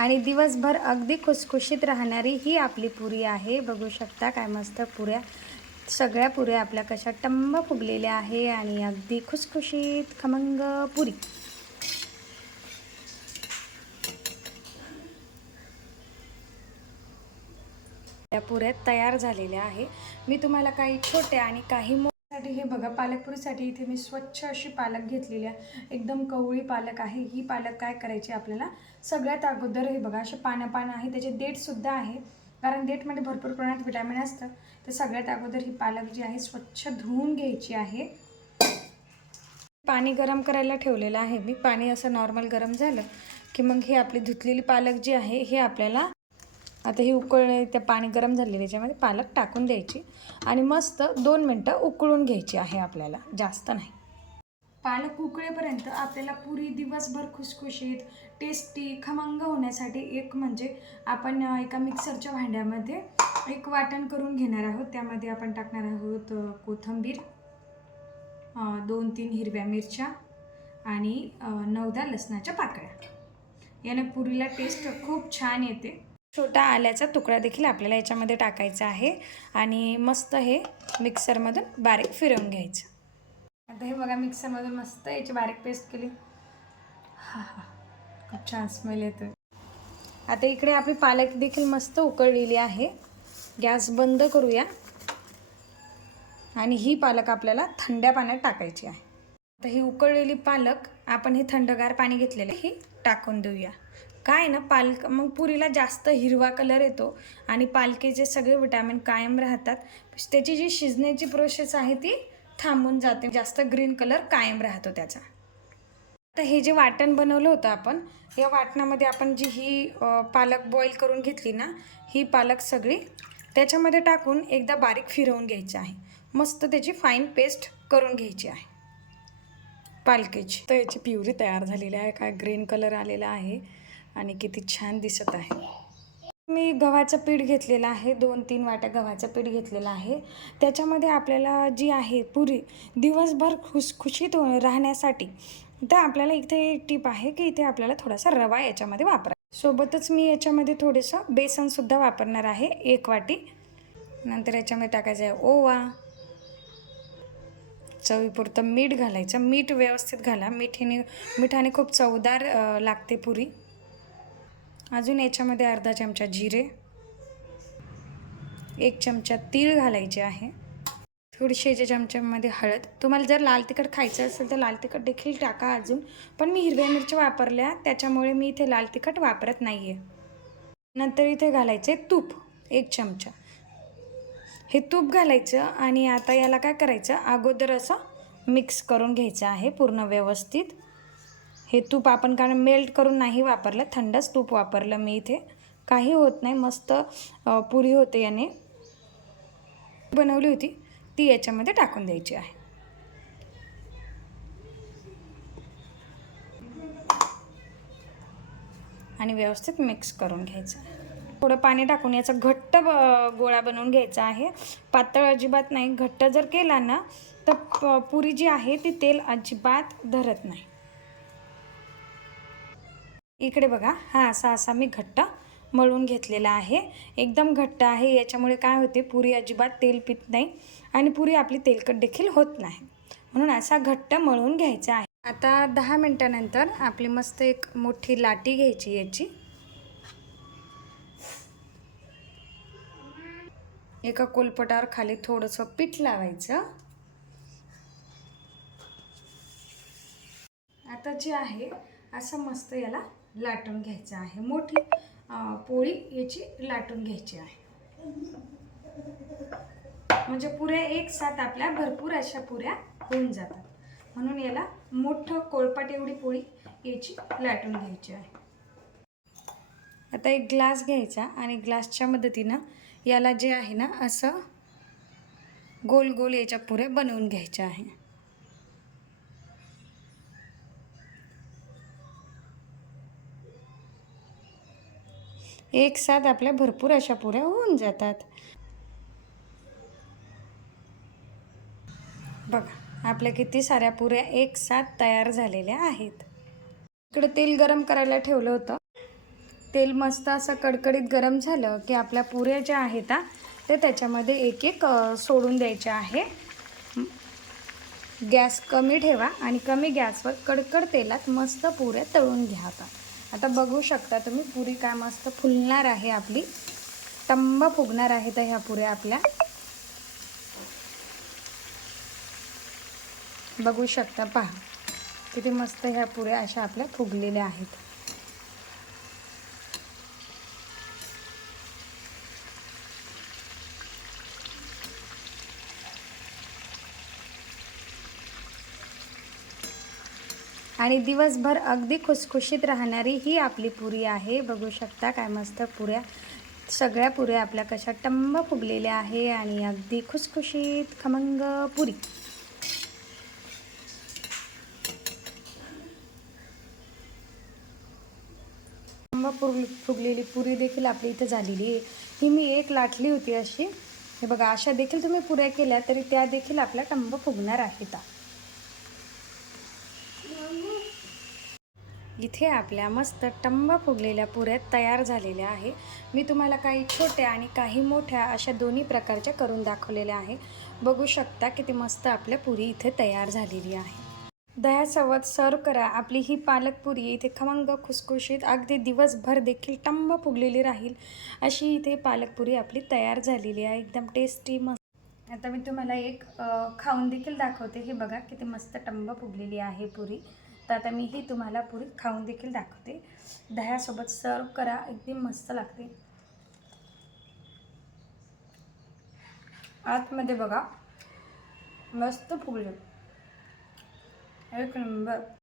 आणि दिवसभर अगदी खुसखुशीत राहणारी ही आपली पुरी आहे। बघू शकता काय मस्त पुऱ्या, सगळ्या पुऱ्या आपल्या कशा टम्म फुगलेल्या आहे आणि अगदी खुसखुशीत खमंग पुरी। या पुऱ्या तयार झालेल्या आहे। मी तुम्हाला काही छोट्या आणि काही मोठ्यासाठी हे बघा, पालकपुरीसाठी इथे मी स्वच्छ अशी पालक घेतलेली आहे, एकदम कवळी पालक आहे। ही पालक काय करायची आपल्याला, सगळ्यात अगोदर हे बघा असे पानं आहे, त्याचे देठसुद्धा आहे, कारण देठमध्ये भरपूर प्रमाणात विटॅमिन असतं। तर सगळ्यात अगोदर ही पालक जी आहे स्वच्छ धुवून घ्यायची आहे। पाणी गरम करायला ठेवलेलं आहे मी। पाणी असं नॉर्मल गरम झालं की मग ही आपली धुतलेली पालक जी आहे हे आपल्याला आता ही उकळणे, त्या पाणी गरम झालेलं याच्यामध्ये पालक टाकून द्यायची आणि मस्त 2 मिनटं उकळून घ्यायची आहे आपल्याला, जास्त नाही। पालक उकळेपर्यंत आपल्याला पुरी दिवसभर खुसखुशीत टेस्टी खमंग होण्यासाठी एक म्हणजे आपण एका मिक्सरच्या भांड्यामध्ये एक वाटण करून घेणार आहोत। त्यामध्ये आपण टाकणार आहोत कोथिंबीर, 2-3 हिरव्या मिरच्या आणि 9-10 लसणाच्या पाकळ्या। याने पुरीला टेस्ट खूप छान येते। छोटा आल्याचा तुकडा देखील आपल्याला याच्यामध्ये टाकायचा आहे आणि मस्त हे मिक्सरमधून बारीक फिरवून घ्यायचं। आता हे बघा मिक्सरमधून मस्त याची बारीक पेस्ट केली। हा हा, खूप छान स्मेल येतोय। आता इकडे आपली पालक देखील मस्त उकळलेली आहे। गॅस बंद करूया आणि ही पालक आपल्याला थंड्या पाण्यात टाकायची आहे। आता ही उकळलेली पालक आपण हे थंडगार पाणी घेतलेले ही टाकून देऊया। काय ना, पालक मग पुरीला जास्त हिरवा कलर येतो आणि पालकेचे सगळे विटॅमिन कायम राहतात। त्याची जी शिजण्याची प्रोसेस आहे ती थांबून जाते, जास्त ग्रीन कलर कायम राहतो त्याचा। आता हे जे वाटण बनवलं होतं आपण, या वाटणामध्ये आपण जी ही पालक बॉईल करून घेतली ना, ही पालक सगळी त्याच्यामध्ये टाकून एकदा बारीक फिरवून घ्यायची आहे। मस्त त्याची फाईन पेस्ट करून घ्यायची आहे पालकेची। तर याची प्युरी तयार झालेली आहे। काय ग्रीन कलर आलेला आहे आणि किती छान दिसत आहे। मी गव्हाचं पीठ घेतलेलं आहे, 2-3 वाट्या गव्हाचं पीठ घेतलेलं आहे। त्याच्यामध्ये आपल्याला जी आहे पुरी दिवसभर खुसखुशीत राहण्यासाठी, तर आपल्याला इथे एक टीप आहे की इथे आपल्याला थोडासा रवा याच्यामध्ये वापरायचा। सोबतच मी याच्यामध्ये थोडंसं बेसनसुद्धा वापरणार आहे, 1 वाटी। नंतर याच्यामध्ये टाकायचं आहे ओवा, चवीपुरतं मीठ घालायचं। मीठ व्यवस्थित घाला, मिठाने खूप चवदार लागते पुरी। अजून याच्यामध्ये अर्धा चमचा जिरे, 1 चमचा तीळ घालायचे आहे, थोडीशी याच्या चमच्यामध्ये हळद। तुम्हाला जर लाल तिखट खायचं असेल तर लाल तिखट देखील टाका अजून, पण मी हिरव्या मिरच्या वापरल्या त्याच्यामुळे मी इथे लाल तिखट वापरत नाही आहे। नंतर इथे घालायचे तूप, 1 चमचा। हे तूप घालायचं आणि आता याला काय करायचं, अगोदर असं मिक्स करून घ्यायचं आहे पूर्ण व्यवस्थित। हे तूप आपण कारण मेल्ट करून नाही वापरलं, थंडच तूप वापरलं मी इथे, काही होत नाही, मस्त पुरी होते। याने बनवली होती ती याच्यामध्ये टाकून द्यायची आहे आणि व्यवस्थित मिक्स करून घ्यायचं। थोडं पाणी टाकून याचा घट्ट गोळा बनवून घ्यायचा आहे, पातळ अजिबात नाही। घट्ट जर केला ना तर पुरी जी आहे ती तेल अजिबात धरत नाही। इकडे बघा, हा असा मी घट्ट मळून घेतलेला आहे, एकदम घट्ट आहे। याच्यामुळे काय होते, पुरी अजिबात तेल पित नाही आणि पुरी आपली तेलकट देखील होत नाही, म्हणून असा घट्ट मळून घ्यायचा आहे। आता 10 मिनिटानंतर आपली मस्त एक मोठी लाटी घ्यायची याची, एका कोलपटावर खाली थोडंसं पीठ लावायचं। आता जे आहे असं मस्त याला लाटून घ्यायचं आहे, मोठी पोळी याची लाटून घ्यायची आहे, म्हणजे पुऱ्या एक साथ आपल्या भरपूर अशा पुऱ्या होऊन जातात। म्हणून याला मोठं कोळपाट एवढी पोळी याची लाटून घ्यायची आहे। आता एक ग्लास घ्यायचा आणि ग्लासच्या मदतीनं याला जे आहे ना असं गोल गोल याच्या पुऱ्या बनवून घ्यायच्या आहे। एक साथ आपल्या भरपूर अशा पुऱ्या होऊन जातात। बघा आपल्या किती साऱ्या पुऱ्या एक साथ तयार झालेल्या आहेत। इकडे तेल गरम करायला ठेवलं होतं, तेल मस्त असं कडकडीत गरम झालं की आपल्या पुऱ्या ज्या आहेत ते त्याच्यामध्ये एक एक सोडून द्यायच्या आहे. गॅस कमी ठेवा आणि कमी गॅसवर कडकड तेलात मस्त पुऱ्या तळून घ्या. आता बघू शकता तुम्ही पुरी काय मस्त फुलणार आहे, आपली टम्म फुगणार आहे. तर ह्या पुऱ्या आपल्या बघू शकता, पहा किती मस्त ह्या पुऱ्या अशा आपल्या फुगलेल्या आहेत. आणि दिवसभर अगदी खुसखुशीत राहणारी ही आपली पुरी आहे. बघू शकता काय मस्त पुऱ्या, सगळ्या पुऱ्या आपल्या कशा टम्म फुगलेल्या आहे आणि अगदी खुसखुशीत खमंग पुरी. टम्म फुगलेली पुरी देखील आपली इथं झालेली आहे. ही मी एक लाटली होती अशी. हे बघा, अशा देखील तुम्ही पुऱ्या केल्या तरी त्या देखील आपल्या टम्म फुगणार आहेत. इथे आपल्या मस्त टम्म फुगलेल्या पुऱ्या तयार झालेल्या आहे. मी तुम्हाला काही छोट्या आणि काही मोठ्या अशा दोन्ही प्रकारच्या करून दाखवलेल्या आहे. बघू शकता किती मस्त आपल्या पुरी इथे तयार झालेली आहे. दह्यासोबत सर्व करा आपली ही पालक पुरी. इथे खमंग खुसखुशीत अगदी दिवसभर देखील टम्म फुगलेली राहील अशी इथे पालक पुरी आपली तयार झालेली आहे. एकदम टेस्टी मस्त. आता मी तुम्हाला एक खाऊन देखील दाखवते. हे बघा किती मस्त टम्म फुगलेली आहे पुरी. तर आता मी ही तुम्हाला पुरी खाऊन देखील दाखवते. दह्यासोबत सर्व करा, एकदम मस्त लागते. आतमध्ये बघा मस्त फुगले, एक नंबर.